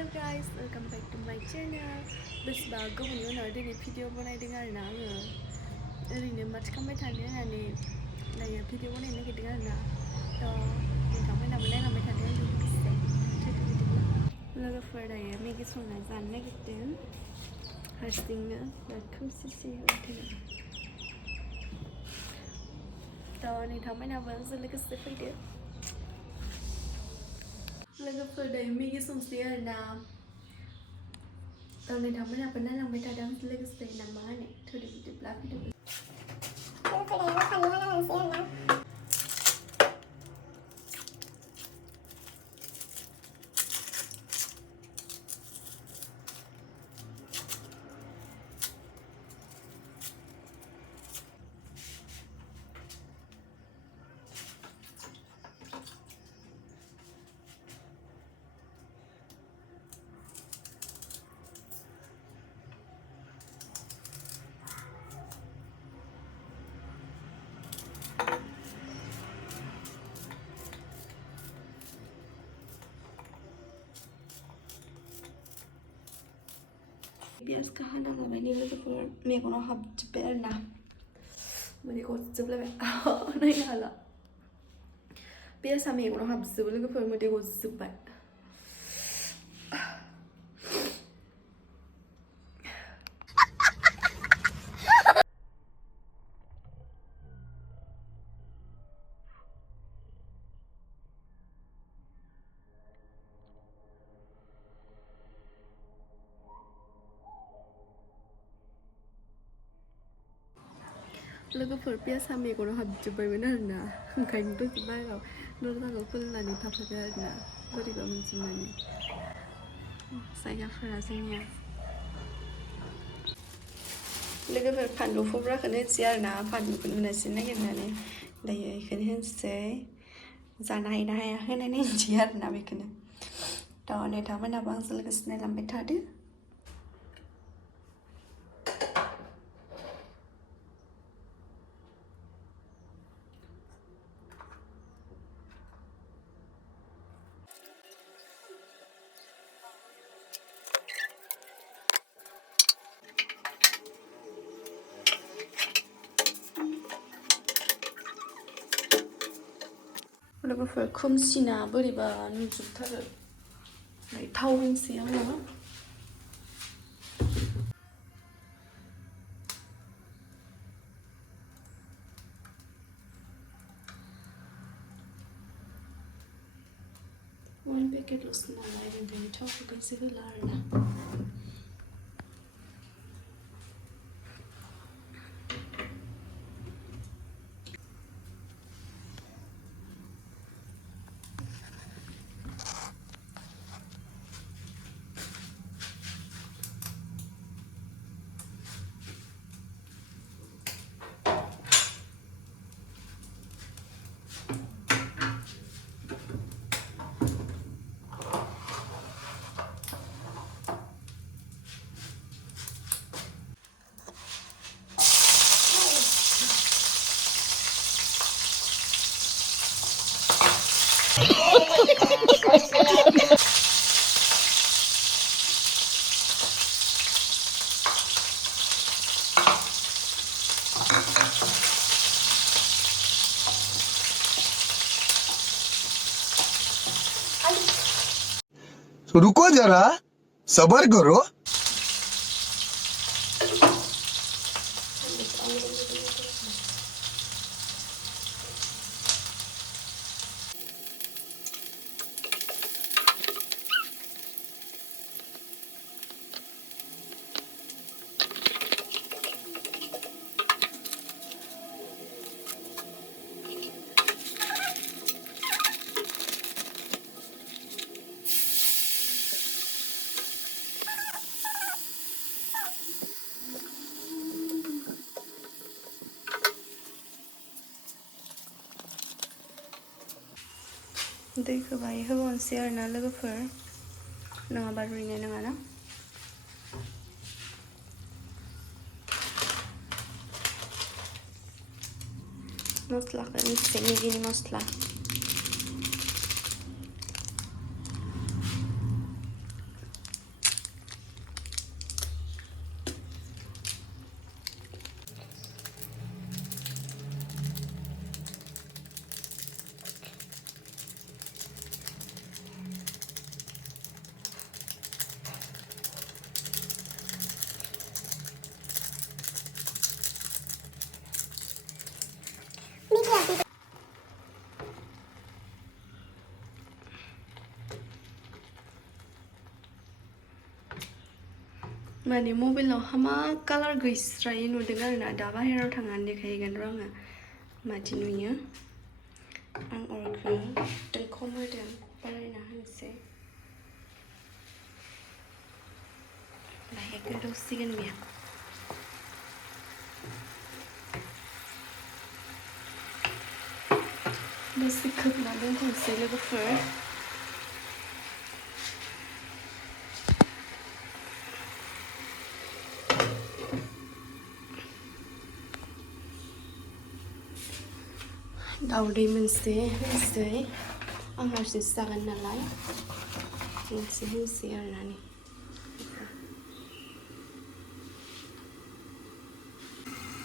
Hello guys, welcome back to my channel. बेसेबा गोबावनि उनाव दिनै भिडिअ बनायदों आरोना आङो ओरैनो माथो खालामबाय थानो होननानै दायो भिडिअ बनायनो नागिरदों आरोना नोंथांमोनाबो नायलांबाय थादों आंजों लोगोसे बिदिब्ला लोगोफोर दायो मेगि संना जानो नागिरदों हारसिंनो खोमसिसि नोंथांमोनाबो आंजों लोगोसे फैदो लोगोफोर दायो मेगि संसै आरोना नोंथांमोनाबो नायलांबाय थादों आंजों लोगोसे ना मा होनो थोदो बिदिब्ला पियाजखौ हाना लाबाय लोगोफोर मेगनाव हाबजोब्बाय आरोना माने गजोबलायबाय नायनो हाला पियाजआ मेगनाव हाबजोबो लोगोफोर मोदै गजोब्बाय लोगोफोर पियाजआ मेगनाव हाबजोब्बायमोन आरोना ओंखायनो दसे बाहेराव दरजाखौ खुलिनानै थाफादो आरोना बोरैबा मोनजोबनानै जायगाफोरा जोंनिया लोगोफोर फानलु फुब्राखौनो होनोसै आरोना फानलुखौनो मोनासै नागिरनानै दायो बेखौनो होनोसै जानो हायो ना हाया होनानै होनसै आरोना बेखौनो नोंथांमोनाबो आंजों लोगोसे नायलांबाय थादो लोगोफोर खोमसिना बोरैबा नुजोबथारो थाव होनसै आङो one packetल'सो नालाय ओंखायनो थावखौ गासै होला आरोना रुको जरा सबर करो दैखौ बाहाय होबावनोसै आरोना लोगोफोर नङाबा रुइनाय नङाना मस्लाखौ होनोसै मेगिनि मस्ला माने मबाइलाव हामा कालार गैस्रायै नुदों आरोना दा बाहेरायाव थांनानै देखायहैगोन र' आङो मादि नुयो आं अरखौ दै खम होदों बारायना होनोसै बाहाय गोदौसिगोन बेयो दसे खोबना दोनथ'नोसै लोगोफोर दाउदै मोनसे होनोसै आं हारसिंसो जागोन नालाय मोनसे होनोसै आरोना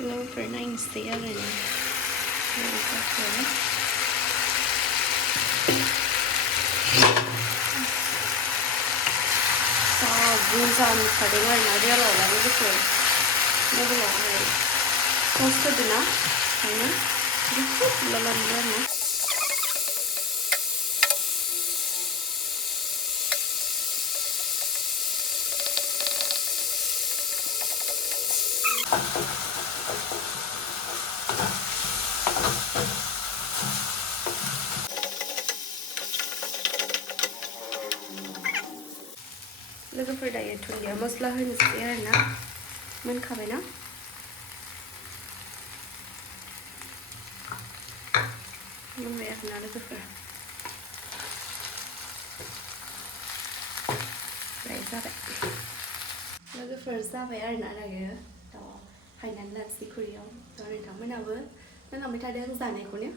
लोगोफोर नायनोसै आरोना बुरजा नुखादों आरोना रियेलावबा लोगोफोर मबाइलावहाय पस्ट होदोंना ओंखायनो गुफुर बुरजा लांदों आरोना लोगोफोर दायो दुन्दिया मस्ला होनोसै आरोना मोनखाबायना मोनबाय आरोना लोगोफोर फ्राय जाबाय लोगोफोर जाबाय आरोना दायो थ' हायनानै लानोसै खुरैयाव थ' नोंथांमोनाबो नायलांबाय थादों आं जानायखौनो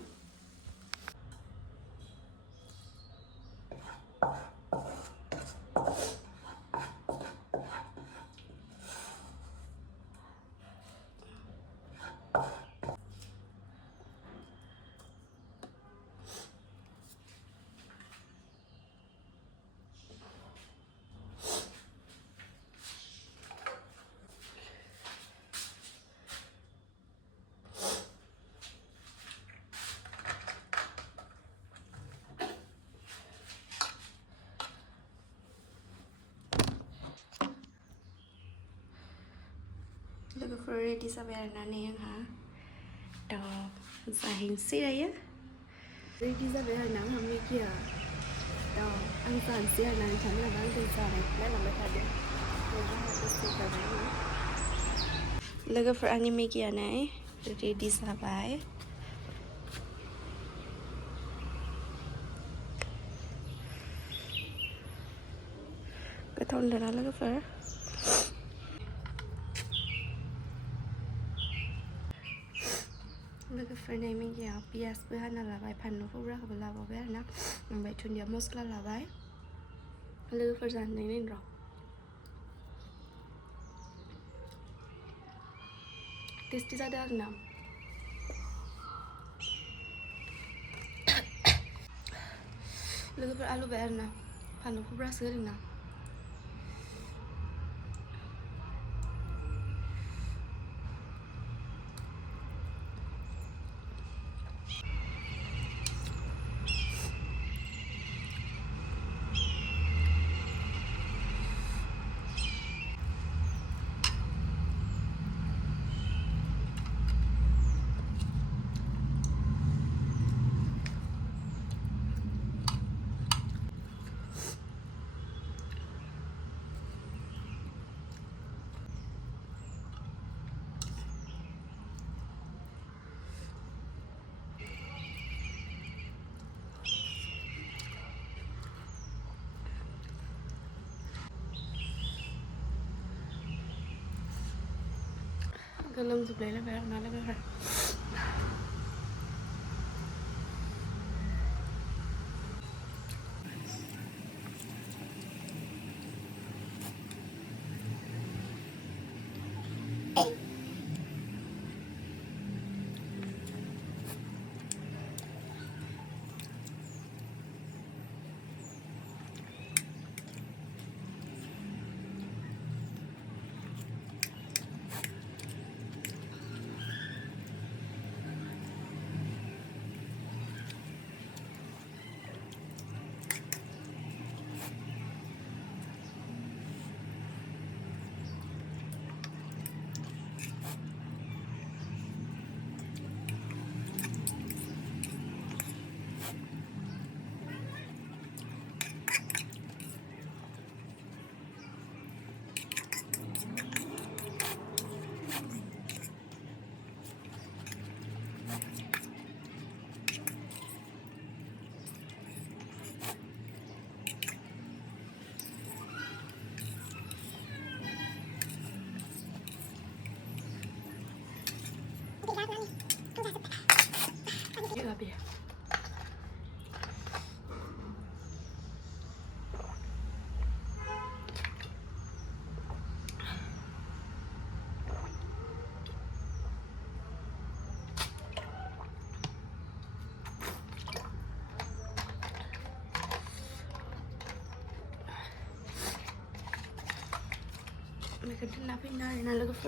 लोगोफोर रेडि जाबाय आरोना नै आंहा थ' जाहैनोसै दायो रेडि जाबाय आरोना आंहा मेगिया थ' आं जानोसै आरोना नोंथांमोनाबो आंखौ जानायखौ नायलांबाय थादों लोगोफोर आंनि मेगिया नै रेडि जाबाय गोथाव नुदोंना लोगोफोर लोगोफोरनि मेगियाव पियासबो हाना लाबाय फानलु खौबराखौबो लाबावबाय आरोना ओमफ्राय दुन्दिया मस्ला लाबाय लोगोफोर जानानै नायनो र' टेस्टि जादों आरोना लोगोफोर आलु बाय आरोना फानलु खौबरासो होदोंना गोलोमजोबलायलायबाय आरोना लोगोफोर दोनना फैनो आरोना लोगोफोर